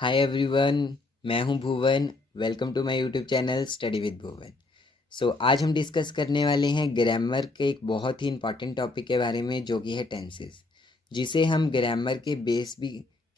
हाय everyone, मैं हूं Bhuvan. Welcome to my YouTube channel study with Bhuvan. आज हम डिस्कस करने वाले हैं ग्रामर के एक बहुत ही इंपॉर्टेंट टॉपिक के बारे में, जो कि है टेंसेस, जिसे हम ग्रामर के बेस भी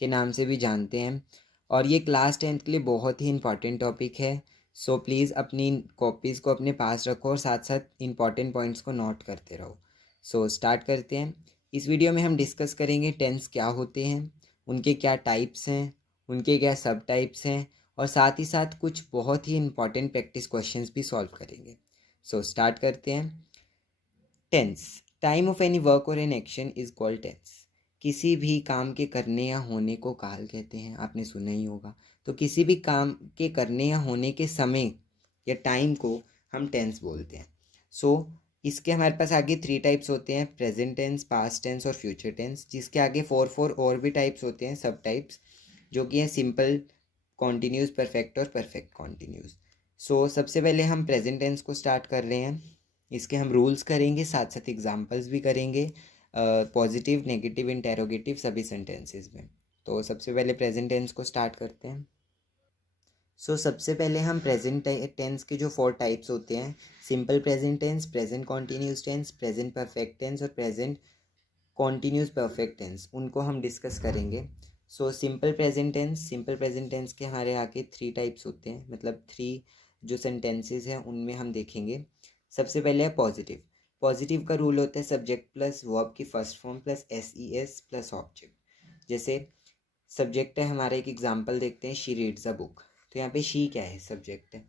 के नाम से भी जानते हैं। और ये क्लास 10th के लिए बहुत ही इंपॉर्टेंट टॉपिक है। प्लीज़ अपनी कॉपीज़ को अपने पास रखो और साथ साथ इंपॉर्टेंट पॉइंट्स को नोट करते रहो। स्टार्ट करते हैं। इस वीडियो में हम डिस्कस करेंगे टेंस क्या होते हैं, उनके क्या टाइप्स हैं, उनके क्या सब टाइप्स हैं, और साथ ही साथ कुछ बहुत ही इंपॉर्टेंट प्रैक्टिस क्वेश्चंस भी सॉल्व करेंगे। स्टार्ट करते हैं। Tense, time of any work और an action is called tense. किसी भी काम के करने या होने को काल कहते हैं, आपने सुना ही होगा। तो किसी भी काम के करने या होने के समय या टाइम को हम टेंस बोलते हैं। इसके हमारे पास आगे 3 टाइप्स होते हैं, प्रेजेंट टेंस, पास्ट टेंस और फ्यूचर टेंस, जिसके आगे 4 और भी टाइप्स होते हैं, सब टाइप्स, जो कि है सिंपल, कॉन्टिन्यूस, परफेक्ट और परफेक्ट कॉन्टिन्यूस। सबसे पहले हम प्रेजेंट टेंस को स्टार्ट कर रहे हैं। इसके हम रूल्स करेंगे, साथ साथ एग्जांपल्स भी करेंगे, पॉजिटिव, नेगेटिव, इंटेरोगेटिव सभी सेंटेंसेस में। तो सबसे पहले प्रेजेंट टेंस को स्टार्ट करते हैं। सबसे पहले हम प्रेजेंट टेंस के जो 4 टाइप्स होते हैं, simple present tense, present continuous tense, present perfect tense और प्रेजेंट कॉन्टिन्यूस परफेक्ट टेंस, उनको हम डिस्कस करेंगे। सिंपल प्रेजेंट टेंस के हमारे आगे 3 टाइप्स होते हैं, मतलब 3 जो सेंटेंसेस हैं उनमें हम देखेंगे। सबसे पहले है पॉजिटिव। पॉजिटिव का रूल होता है सब्जेक्ट प्लस वर्ब की first form plus S plus object. जैसे सब्जेक्ट है हमारा, एक एग्जांपल देखते हैं, शी रीड्स अ बुक। तो यहाँ पे शी क्या है, सब्जेक्ट है।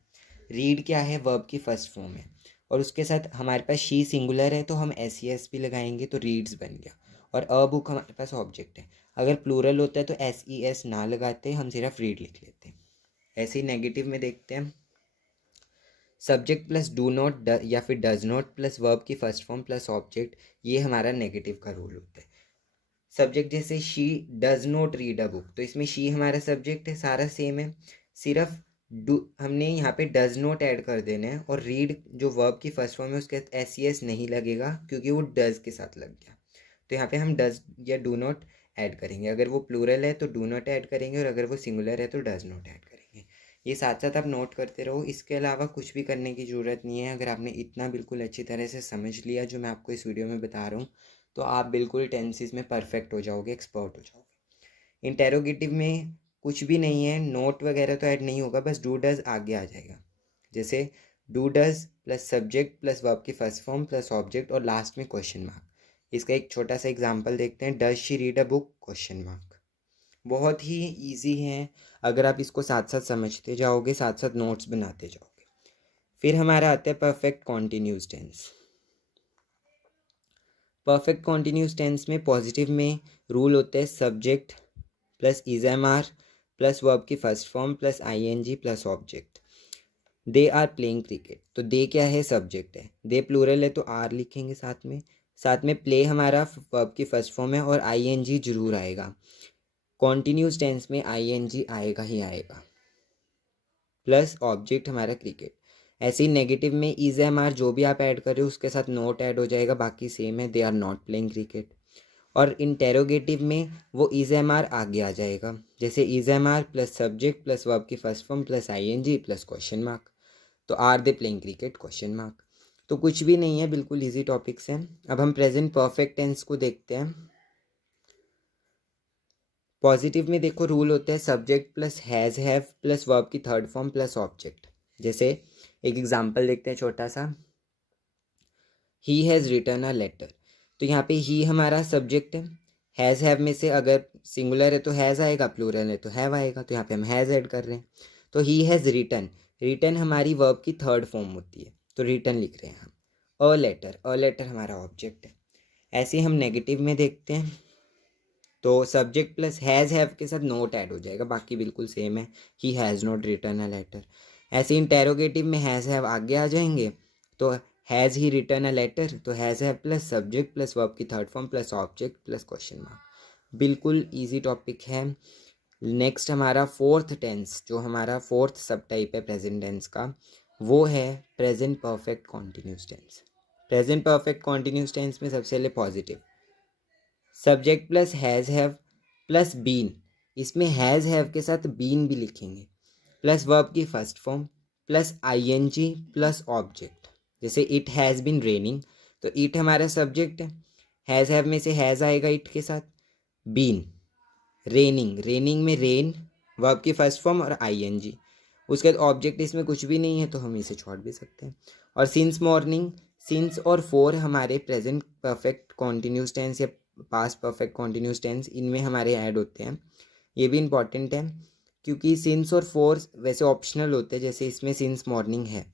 रीड क्या है, वर्ब की फर्स्ट फॉर्म है। और उसके साथ हमारे पास शी सिंगुलर है तो हम एस भी लगाएंगे, तो रीड्स बन गया। और अ बुक हमारे पास ऑब्जेक्ट है। अगर प्लूरल होता है तो एस ना लगाते, हम सिर्फ रीड लिख लेते हैं। ऐसे ही नेगेटिव में देखते हैं, सब्जेक्ट प्लस डू नॉट या फिर डज नॉट प्लस वर्ब की फर्स्ट फॉर्म प्लस ऑब्जेक्ट, ये हमारा नेगेटिव का रूल होता है। सब्जेक्ट जैसे she does not read a book, तो इसमें शी हमारा सब्जेक्ट है, सारा सेम है, सिर्फ डू हमने यहाँ पे डज नॉट ऐड कर देना है। और रीड जो वर्ब की फर्स्ट फॉर्म है उसके एस नहीं लगेगा, क्योंकि वो डज के साथ लग गया। तो यहाँ पे हम डज या डू नॉट ऐड करेंगे। अगर वो प्लूरल है तो डू नॉट ऐड करेंगे, और अगर वो सिंगुलर है तो डज नॉट ऐड करेंगे। ये साथ साथ आप नोट करते रहो, इसके अलावा कुछ भी करने की ज़रूरत नहीं है। अगर आपने इतना बिल्कुल अच्छी तरह से समझ लिया जो मैं आपको इस वीडियो में बता रहा हूँ, तो आप बिल्कुल टेंसेस में परफेक्ट हो जाओगे, एक्सपर्ट हो जाओगे। इंटेरोगेटिव में कुछ भी नहीं है, नोट वगैरह तो ऐड नहीं होगा, बस डू डज आगे आ जाएगा। जैसे do does plus subject plus verb की फर्स्ट फॉर्म प्लस ऑब्जेक्ट और लास्ट में क्वेश्चन मार्क। इसका एक छोटा सा एग्जांपल देखते हैं, does she read a book, question mark. बहुत ही इजी है, अगर आप इसको साथ साथ समझते जाओगे, साथ साथ नोट्स बनाते जाओगे। फिर हमारा आता है perfect continuous tense. Perfect continuous tense में पॉजिटिव में रूल होता है subject plus is am are plus verb की first form plus I N G plus object. They are playing cricket, तो दे क्या है, सब्जेक्ट है। दे प्लूरल है तो आर लिखेंगे साथ में। साथ में प्ले हमारा वर्ब की फर्स्ट फॉर्म है और आई एन जी जरूर आएगा। कॉन्टिन्यूस टेंस में आई एन जी आएगा ही आएगा, प्लस ऑब्जेक्ट हमारा क्रिकेट। ऐसे ही नेगेटिव में इज एम आर जो भी आप ऐड कर रहे हो उसके साथ नोट ऐड हो जाएगा, बाकी सेम है, they are not playing cricket. और इंटेरोगेटिव में वो इज एम आर आगे आ जाएगा, जैसे is am are plus subject plus verb की first form plus I N G plus question mark. तो are they playing cricket, question mark. तो कुछ भी नहीं है, बिल्कुल इजी टॉपिक्स हैं। अब हम प्रेजेंट परफेक्ट टेंस को देखते हैं। पॉजिटिव में देखो रूल होता है subject plus have plus verb की थर्ड फॉर्म प्लस ऑब्जेक्ट। जैसे एक एग्जांपल देखते हैं छोटा सा, he has written a letter. तो यहाँ पे ही हमारा सब्जेक्ट है, हैज़ हैव में से अगर सिंगुलर है तो हैज़ आएगा, प्लूरल है तो हैव आएगा, तो यहाँ पे हम हैज़ ऐड कर रहे हैं। तो ही हैज़ रिटन, रिटन हमारी वर्ब की थर्ड फॉर्म होती है, तो रिटन लिख रहे हैं हम। अ लेटर हमारा ऑब्जेक्ट है। ऐसे ही हम नेगेटिव में देखते हैं, तो सब्जेक्ट प्लस हैज़ हैव के साथ नोट ऐड हो जाएगा, बाकी बिल्कुल सेम है, he has not written a letter. ऐसे इंटेरोगेटिव में हैज़ हैव आगे आ जाएंगे, तो has he written a letter, तो has have plus subject plus verb की third form plus object plus question mark. बिल्कुल इजी टॉपिक है। नेक्स्ट हमारा फोर्थ टेंस, जो हमारा फोर्थ सब टाइप है प्रेजेंट टेंस का, वो है present perfect continuous tense. Present perfect continuous tense में सबसे पहले positive, subject plus has have plus been. इसमें हैज़ हैव के साथ बीन भी लिखेंगे, प्लस वर्ब की first form plus ING plus object. जैसे इट हैज़ बीन रेनिंग, तो इट हमारा सब्जेक्ट है, हैज़ हैव में से हैज़ आएगा इट के साथ, बीन रेनिंग, रेनिंग में रेन वर्ब की फर्स्ट फॉर्म और आईएनजी, उसके बाद ऑब्जेक्ट इसमें कुछ भी नहीं है तो हम इसे छोड़ भी सकते हैं। और सिंस मॉर्निंग, सिंस और फोर हमारे प्रेजेंट परफेक्ट कॉन्टिन्यूस टेंस या पास्ट परफेक्ट कॉन्टिन्यूस टेंस इनमें हमारे ऐड होते हैं। ये भी इम्पॉर्टेंट है क्योंकि सिंस और फोर वैसे ऑप्शनल होते हैं, जैसे इसमें सिंस मॉर्निंग है।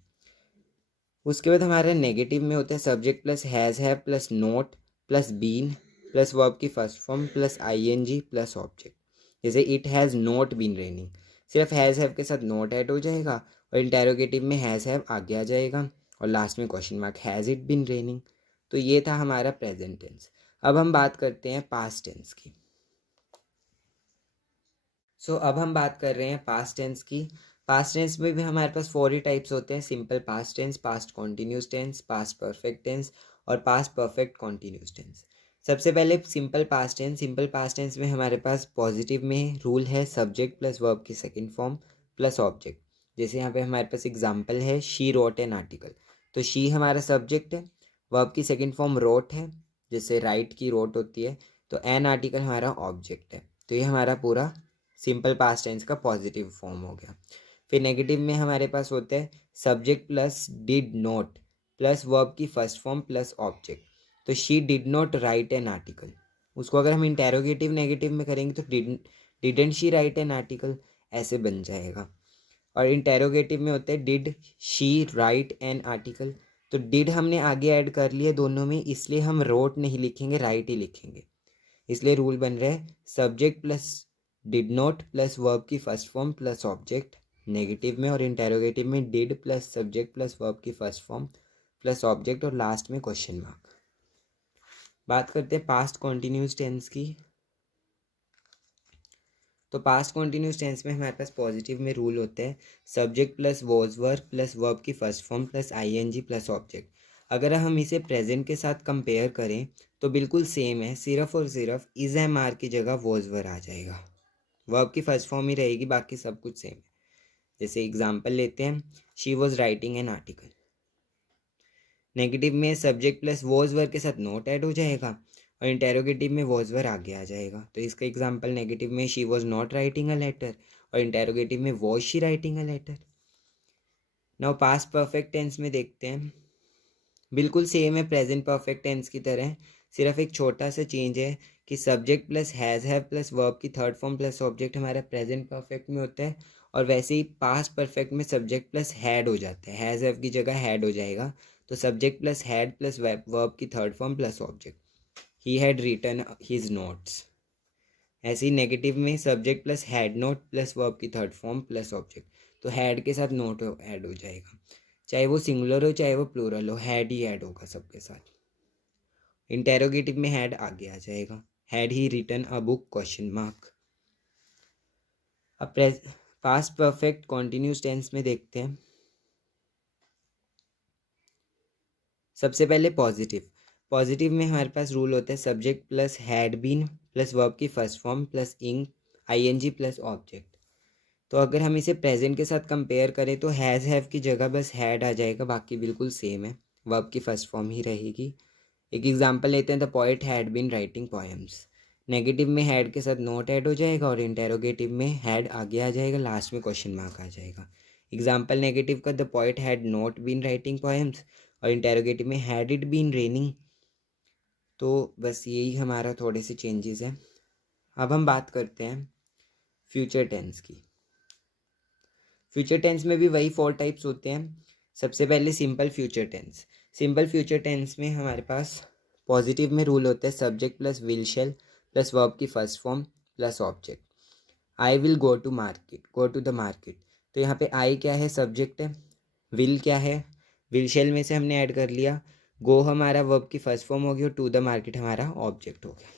उसके बाद हमारे नेगेटिव में होता है subject plus has have plus not plus been plus verb की first form plus ING plus object. जैसे it has not been raining, सिर्फ हैज़ हैव के साथ नोट ऐड हो जाएगा और इंटेरोगेटिव में हैज़ हैव आगे आ जाएगा और लास्ट में question mark, has it been raining. तो ये था हमारा प्रेजेंट टेंस। अब हम बात करते हैं पास्ट टेंस की। अब हम बात कर रहे हैं पास्ट टेंस की। पास्ट टेंस में भी हमारे पास 4 ही टाइप्स होते हैं, simple past tense, past continuous tense, past perfect tense और पास्ट परफेक्ट कॉन्टिन्यूस टेंस। सबसे पहले simple past tense. Simple past tense में हमारे पास पॉजिटिव में रूल है सब्जेक्ट प्लस वर्ब की सेकेंड फॉर्म प्लस ऑब्जेक्ट। जैसे यहाँ पे हमारे पास एग्जाम्पल है, शी रोट एन आर्टिकल, तो शी हमारा सब्जेक्ट है, वर्ब की सेकेंड फॉर्म रोट है, जैसे राइट की रोट होती है, तो एन आर्टिकल हमारा ऑब्जेक्ट है। तो ये हमारा पूरा सिंपल पास्ट टेंस का पॉजिटिव फॉर्म हो गया। फिर नेगेटिव में हमारे पास होता है subject plus did not plus verb की फर्स्ट फॉर्म प्लस ऑब्जेक्ट। तो she did not right an article, उसको अगर हम इंटेरोगेटिव नेगेटिव में करेंगे तो didn't she write an article ऐसे बन जाएगा। और इंटेरोगेटिव में होता है did she write N article, तो डिड हमने आगे ऐड कर लिया दोनों में, इसलिए हम रोट नहीं लिखेंगे, राइट ही लिखेंगे। इसलिए रूल बन रहा है subject plus did not plus verb की first form plus object negative में, और इंटेरोगेटिव में did plus subject plus verb की फर्स्ट फॉर्म प्लस ऑब्जेक्ट और लास्ट में क्वेश्चन मार्क। बात करते हैं पास्ट कॉन्टिन्यूस टेंस की। तो पास्ट कॉन्टिन्यूस टेंस में हमारे पास पॉजिटिव में रूल होते हैं subject plus was were plus verb की first form plus ING plus object. अगर हम इसे प्रेजेंट के साथ कंपेयर करें तो बिल्कुल सेम है, सिर्फ और सिर्फ इज एम आर की जगह वॉज वर आ जाएगा, वर्ब की फर्स्ट फॉर्म ही रहेगी, बाकी सब कुछ सेम है। जैसे एग्जांपल लेते हैं, she was writing an article, negative में सब्जेक्ट प्लस वॉज वर के साथ नोट ऐड हो जाएगा और इंटेरोगेटिव में वॉज वर आगे आ जाएगा। तो इसका एग्जांपल नेगेटिव में she was not writing a letter और इंटेरोगेटिव में was she writing a letter. Now past perfect tense में देखते हैं, बिल्कुल सेम है प्रेजेंट परफेक्ट टेंस की तरह, सिर्फ एक छोटा सा चेंज है कि subject plus has have plus verb की थर्ड फॉर्म प्लस ऑब्जेक्ट हमारा प्रेजेंट परफेक्ट में होता है, और वैसे ही पास्ट परफेक्ट में सब्जेक्ट प्लस हैड हो जाता है, हैज़ हैव की जगह हैड हो जाएगा, तो subject plus had plus verb की third form plus object, he had written his notes. ऐसे ही नेगेटिव में subject plus had not plus verb की थर्ड फॉर्म प्लस ऑब्जेक्ट, तो हैड के साथ नोट ऐड हो जाएगा, चाहे वो सिंगुलर हो चाहे वो प्लूरल हो, हैड ही ऐड होगा सबके साथ। इंटेरोगेटिव में हैड आगे आ जाएगा, had he written a book question mark. अब पास्ट परफेक्ट कॉन्टिन्यूस टेंस में देखते हैं। सबसे पहले पॉजिटिव। पॉजिटिव में हमारे पास रूल होता है subject plus had been plus verb की first form plus ing ING plus object. तो अगर हम इसे प्रेजेंट के साथ कंपेयर करें तो हैज़ हैव की जगह बस हैड आ जाएगा, बाकी बिल्कुल सेम है, वर्ब की फर्स्ट फॉर्म ही रहेगी। एक एग्जांपल लेते हैं, the poet had been writing poems, negative में हैड के साथ नोट ऐड हो जाएगा और इंटेरोगेटिव में हैड आगे आ जाएगा, लास्ट में क्वेश्चन मार्क आ जाएगा। एग्जांपल नेगेटिव का, the poet had not been writing poems, और इंटेरोगेटिव में हैड इट बीन रेनिंग। तो बस यही हमारा थोड़े से चेंजेस हैं। अब हम बात करते हैं फ्यूचर टेंस की। फ्यूचर टेंस में भी वही 4 टाइप्स होते हैं। सबसे पहले simple future tense. Simple future tense में हमारे पास पॉजिटिव में रूल होता है subject plus will shall plus verb की first form plus object. I will go to market, go to the market, तो यहाँ पे आई क्या है, सब्जेक्ट है, विल क्या है, विल शेल में से हमने ऐड कर लिया, गो हमारा वर्ब की फर्स्ट फॉर्म हो गई और टू द मार्केट हमारा ऑब्जेक्ट हो गया।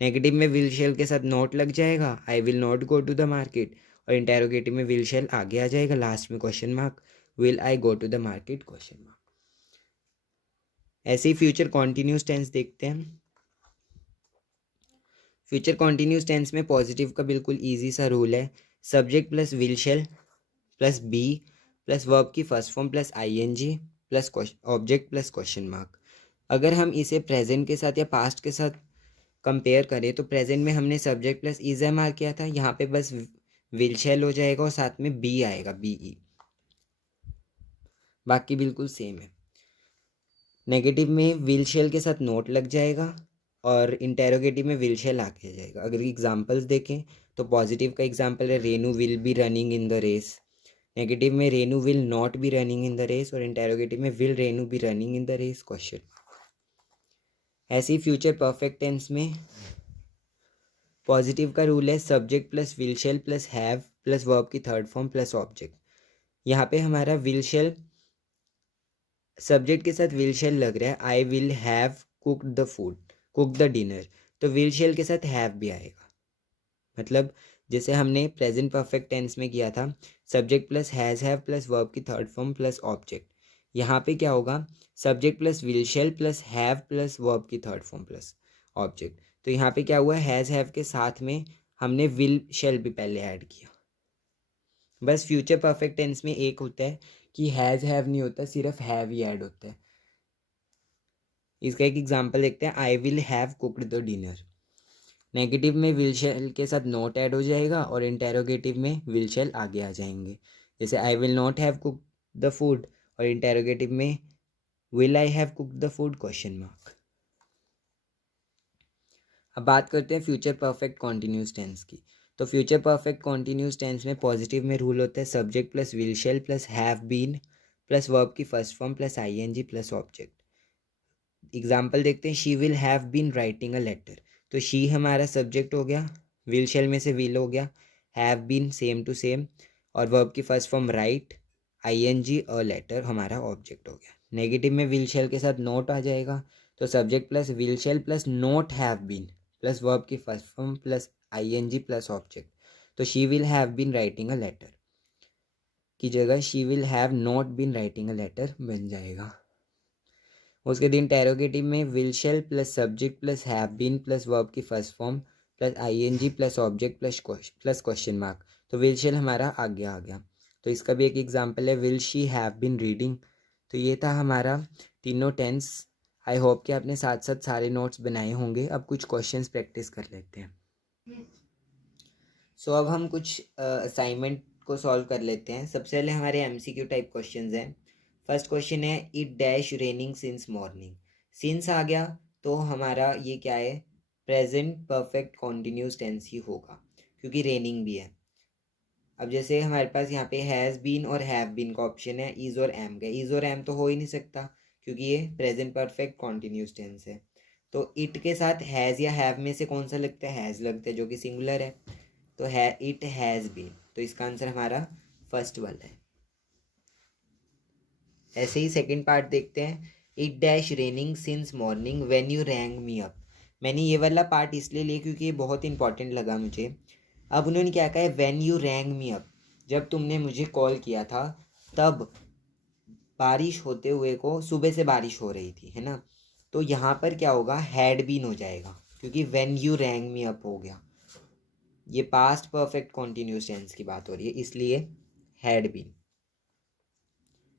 नेगेटिव में विल शेल के साथ नॉट लग जाएगा, I will not go to the market, और इंटेरोगेटिव में विल शेल आगे आ जाएगा, लास्ट में question mark, will I go to the market question mark. ऐसे ही फ्यूचर कॉन्टिन्यूस टेंस देखते हैं। फ्यूचर कॉन्टिन्यूस टेंस में पॉजिटिव का बिल्कुल ईजी सा रूल है, subject plus will shall plus be plus verb की first form plus ING plus object plus question mark. अगर हम इसे प्रेजेंट के साथ या पास्ट के साथ कंपेयर करें तो प्रेजेंट में हमने सब्जेक्ट प्लस इज किया था, यहाँ पे बस विल शेल हो जाएगा और साथ में बी आएगा, बीई, बाकी बिल्कुल सेम है। नेगेटिव में विल शेल के साथ नोट लग जाएगा और इंटेरोगेटिव में विल शेल आके जाएगा। अगर एग्जांपल्स देखें तो पॉजिटिव का एग्जांपल है Renu will be running in the race, negative में Renu will not be running in the race और इंटेरोगेटिव में will Renu be running in the race question. ऐसे ही फ्यूचर परफेक्ट टेंस में पॉजिटिव का रूल है subject plus will shall plus have plus verb की third form plus object. यहाँ पे हमारा विल शेल सब्जेक्ट के साथ विल शेल लग रहा है, I will have cooked the food, cook the dinner, तो विल शेल के साथ हैव भी आएगा। मतलब जैसे हमने प्रेजेंट परफेक्ट टेंस में किया था, subject plus has have plus verb की थर्ड फॉर्म प्लस ऑब्जेक्ट, यहाँ पे क्या होगा, subject plus will shall plus have plus verb की थर्ड फॉर्म प्लस ऑब्जेक्ट। तो यहाँ पे क्या हुआ, हैज़ हैव के साथ में हमने विल शेल भी पहले ऐड किया। बस फ्यूचर परफेक्ट टेंस में एक होता है कि हैज़ हैव नहीं होता, सिर्फ हैव ही ऐड होता है। इसका एक एग्जांपल देखते हैं, I will have cooked the dinner. Negative में विल शेल के साथ नॉट ऐड हो जाएगा और इंटेरोगेटिव में विल शेल आगे आ जाएंगे, जैसे आई will not have cooked the food और इंटेरोगेटिव में will I have cooked the food question mark. अब बात करते हैं फ्यूचर परफेक्ट कॉन्टिन्यूस टेंस की। तो फ्यूचर परफेक्ट कॉन्टिन्यूस टेंस में पॉजिटिव में रूल होता है subject plus will shall plus have been plus verb की first form plus ING plus object. Example देखते हैं, she will have been writing a letter, तो शी हमारा सब्जेक्ट हो गया, विल शेल में से विल हो गया, have been same to same और वर्ब की first form write, ING a letter हमारा ऑब्जेक्ट हो गया। नेगेटिव में विल शेल के साथ नोट आ जाएगा, तो subject plus will shall plus not have been plus verb की first form plus ING plus object, तो she will have been writing a letter की जगह she will have not been writing a letter बन जाएगा। उसके दिन interrogative में will shall plus subject plus have been plus verb की first form plus ING plus object plus question mark, तो will shall हमारा आगे आ गया। तो इसका भी एक एग्जांपल है, will she have been reading. तो ये था हमारा तीनों टेंस। आई होप कि आपने साथ साथ सारे नोट्स बनाए होंगे। अब कुछ क्वेश्चंस प्रैक्टिस कर लेते हैं। अब हम कुछ असाइनमेंट को सॉल्व कर लेते हैं। सबसे पहले हमारे एमसीक्यू टाइप क्वेश्चंस हैं। फर्स्ट क्वेश्चन है, it dash raining since morning. Since आ गया तो हमारा ये क्या है, प्रेजेंट परफेक्ट कॉन्टिन्यूस टेंस ही होगा क्योंकि रेनिंग भी है। अब जैसे हमारे पास यहाँ पे हैज़ बीन और हैव बीन का ऑप्शन है, इज़ और एम का। इज़ और एम तो हो ही नहीं सकता क्योंकि ये प्रेजेंट परफेक्ट कॉन्टिन्यूस टेंस है। तो इट के साथ हैज़ या हैव में से कौन सा लगता है, हैज़ लगता है जो कि सिंगुलर है, तो है इट हैज़ बीन। तो इसका आंसर हमारा फर्स्ट वाला है। ऐसे ही सेकंड पार्ट देखते हैं, it dash raining since morning when you wrong me up. मैंने ये वाला पार्ट इसलिए लिया क्योंकि ये बहुत इंपॉर्टेंट लगा मुझे। अब उन्होंने क्या कहा है, when you wrong me up, जब तुमने मुझे कॉल किया था तब बारिश होते हुए को, सुबह से बारिश हो रही थी, है ना। तो यहाँ पर क्या होगा, हैड बीन हो जाएगा क्योंकि when you wrong me up हो गया। ये पास्ट परफेक्ट कॉन्टिन्यूस टेंस की बात हो रही है, इसलिए हैड बीन।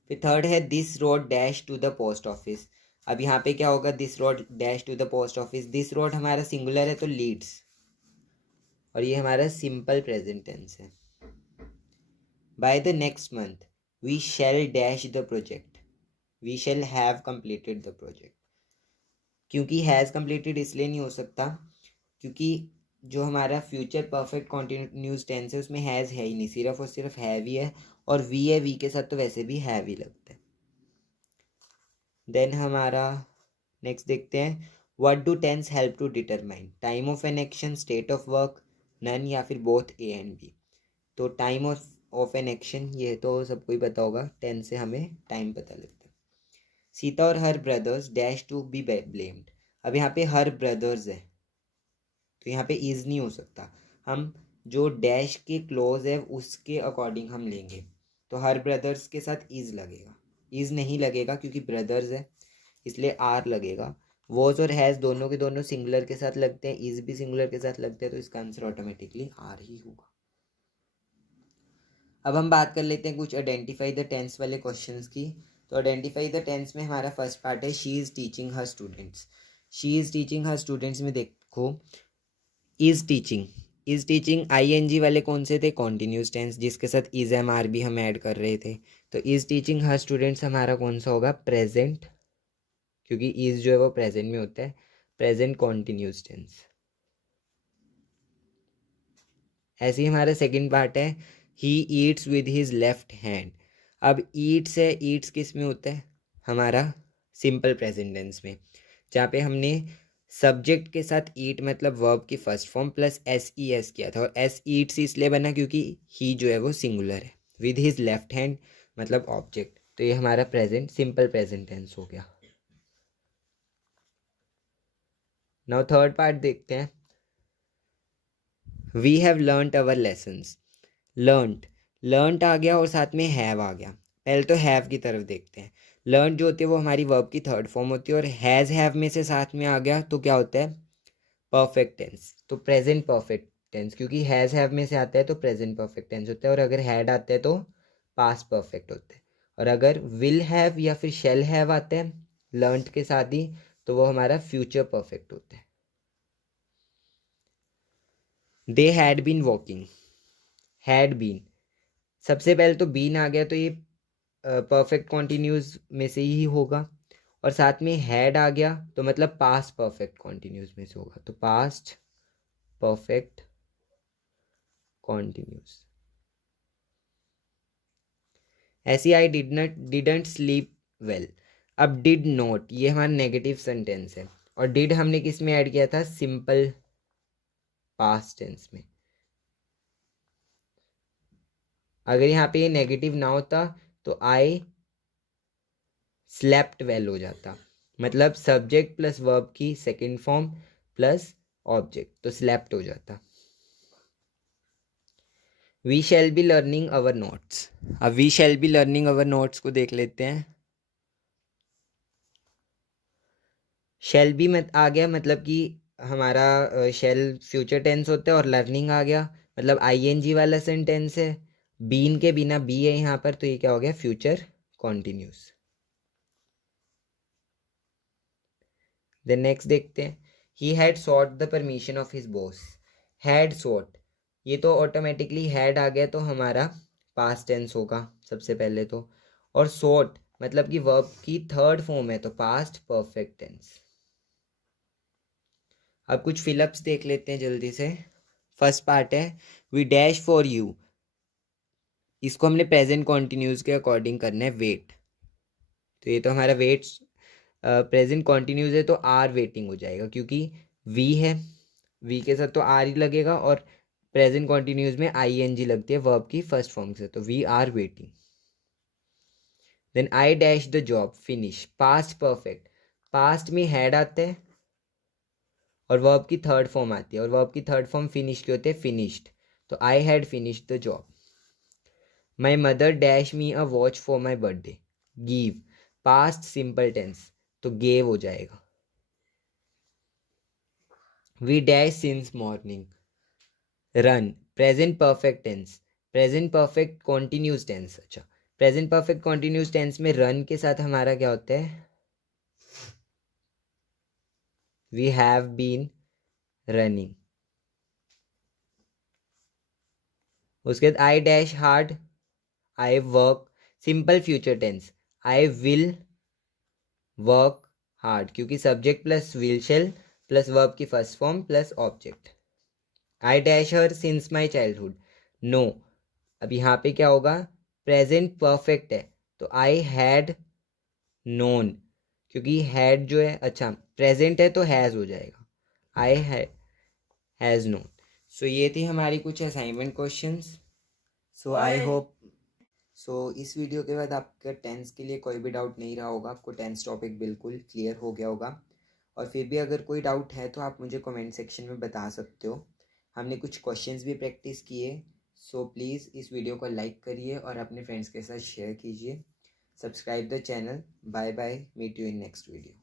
फिर थर्ड है, this road dash to the post office. अब यहाँ पे क्या होगा, this road dash to the post office. This road हमारा सिंगुलर है तो लीड्स, और ये हमारा सिंपल प्रेजेंट टेंस है। By the next month we shall dash the project, we shall have completed the project. क्योंकि हैज़ कंप्लीटेड इसलिए नहीं हो सकता क्योंकि जो हमारा फ्यूचर परफेक्ट कॉन्टिन्यूस टेंस है उसमें हैज़ है ही नहीं, सिर्फ और सिर्फ हैव ही है, और वी है, वी के साथ तो वैसे भी हैव ही लगता है। देन हमारा नेक्स्ट देखते हैं, what do tense help to determine, time of an action, state of work, none या फिर बोथ ए एंड बी। तो टाइम ऑफ एन एक्शन ये तो सबको ही पता होगा, टेंस से हमें टाइम पता लगता है। सीता और her brothers dash to be blamed. अब यहाँ पे हर ब्रदर्स है तो यहाँ पे इज नहीं हो सकता, हम जो डैश के क्लोज है उसके अकॉर्डिंग हम लेंगे। तो हर ब्रदर्स के साथ इज लगेगा, इज नहीं लगेगा क्योंकि ब्रदर्स है इसलिए आर लगेगा। वॉज और हैज़ दोनों के दोनों सिंगुलर के साथ लगते हैं, इज भी सिंगुलर के साथ लगते हैं, तो इसका आंसर ऑटोमेटिकली आर ही होगा। अब हम बात कर लेते हैं कुछ आइडेंटिफाई द टेंस वाले क्वेश्चंस की। तो आइडेंटिफाई द टेंस में हमारा फर्स्ट पार्ट है she is teaching her students. She is teaching her students में देखो is teaching, is teaching ING वाले कौन से थे, कॉन्टिन्यूस टेंस, जिसके साथ इज एम आर भी हम ऐड कर रहे थे। तो इज़ टीचिंग हर स्टूडेंट्स हमारा कौन सा होगा, प्रेजेंट, क्योंकि इज़ जो है वो प्रेजेंट में होता है, प्रेजेंट कॉन्टिन्यूस टेंस। ऐसे ही हमारा सेकंड पार्ट है he eats with his left hand. अब ईट्स है, ईट्स किस में होता है, हमारा सिंपल प्रेजेंट टेंस में, जहाँ पे हमने सब्जेक्ट के साथ ईट मतलब वर्ब की first form plus S E S किया था, और एस ईट्स इसलिए बना क्योंकि ही जो है वो सिंगुलर है, विद हिज लेफ्ट हैंड मतलब ऑब्जेक्ट, तो ये हमारा प्रेजेंट सिंपल प्रेजेंट टेंस हो गया। नाउ थर्ड पार्ट देखते हैं, we have learned our lessons. Learned, learned आ गया और साथ में हैव आ गया। पहले तो हैव की तरफ देखते हैं। लर्न जो होती है वो हमारी वर्ब की थर्ड फॉर्म होती है, और हैज़ हैव में से साथ में आ गया तो क्या होता है, परफेक्ट टेंस, तो प्रेजेंट परफेक्ट टेंस, क्योंकि हैज़ हैव में से आता है तो प्रेजेंट परफेक्ट टेंस होता है, और अगर हैड आता है तो पास्ट परफेक्ट होता है, और अगर विल हैव या फिर शेल हैव आता है लर्नड के साथ ही तो वो हमारा फ्यूचर परफेक्ट होता है। They had been walking, had been, सबसे पहले तो बीन आ गया तो ये परफेक्ट कॉन्टिन्यूस में से ही होगा, और साथ में हैड आ गया तो मतलब पास्ट परफेक्ट कॉन्टिन्यूस में से होगा, तो पास्ट परफेक्ट कॉन्टिन्यूस। ऐसी आई डिडंट स्लीप वेल। अब डिड नॉट ये हमारा नेगेटिव सेंटेंस है, और डिड हमने किस में ऐड किया था, सिंपल पास्ट टेंस में। अगर यहाँ पे ये नेगेटिव ना होता तो आई स्लेप्ट वेल हो जाता, मतलब सब्जेक्ट प्लस वर्ब की सेकंड फॉर्म प्लस ऑब्जेक्ट, तो स्लेप्ट हो जाता। We shall be learning our notes. अब we shall be learning our notes को देख लेते हैं। शैल बी मत आ गया मतलब कि हमारा शैल फ्यूचर टेंस होता है, और लर्निंग आ गया मतलब आईएनजी वाला सेंटेंस है, बीन के बिना बी है यहाँ पर, तो ये क्या हो गया, फ्यूचर कॉन्टिन्यूस। देन नेक्स्ट देखते हैं, he had sought the permission of his boss. Had sought, ये तो ऑटोमेटिकली हैड आ गया तो हमारा पास्ट टेंस होगा सबसे पहले तो, और सॉट मतलब कि वर्ब की थर्ड फॉर्म है तो पास्ट परफेक्ट टेंस। अब कुछ फिलअप्स देख लेते हैं जल्दी से। फर्स्ट पार्ट है वी डैश फॉर यू, इसको हमने प्रेजेंट कॉन्टिन्यूस के अकॉर्डिंग करना है, वेट, तो ये तो हमारा वेट प्रेजेंट कॉन्टिन्यूस है तो आर वेटिंग हो जाएगा, क्योंकि वी है, वी के साथ तो आर ही लगेगा, और प्रेजेंट कॉन्टिन्यूस में आई एन जी लगती है वर्ब की फर्स्ट फॉर्म से, तो we are waiting. Then I dash the job, finish, past perfect, past में हैड आता है और वर्ब की थर्ड फॉर्म आती है, और वर्ब की थर्ड फॉर्म फिनिश की होती है, फिनिश्ड, तो I had finished the job. My mother dash me a watch for my birthday, give, past simple tense तो गेव हो जाएगा। We dash since morning, run, present perfect tense, present perfect continuous tense, अच्छा present perfect continuous tense में run के साथ हमारा क्या होता है, वी हैव बीन रनिंग। उसके बाद I dash hard, I work, simple future tense, I will work hard, क्योंकि subject plus will shall plus verb की first form plus object. I dash here since my childhood, no, अब यहाँ पे क्या होगा, present perfect है तो I had known, क्योंकि हैड जो है, अच्छा प्रेजेंट है तो हैज़ हो जाएगा, आई हैज़ नोन। सो ये थी हमारी कुछ assignment questions. So I hope, so इस वीडियो के बाद आपका टेंस के लिए कोई भी डाउट नहीं रहा होगा, आपको टेंस टॉपिक बिल्कुल क्लियर हो गया होगा, और फिर भी अगर कोई डाउट है तो आप मुझे कमेंट सेक्शन में बता सकते हो। हमने कुछ क्वेश्चंस भी प्रैक्टिस किए, सो प्लीज़ इस वीडियो को लाइक करिए और अपने फ्रेंड्स के साथ शेयर कीजिए। Subscribe the channel. Bye bye, meet you in next video.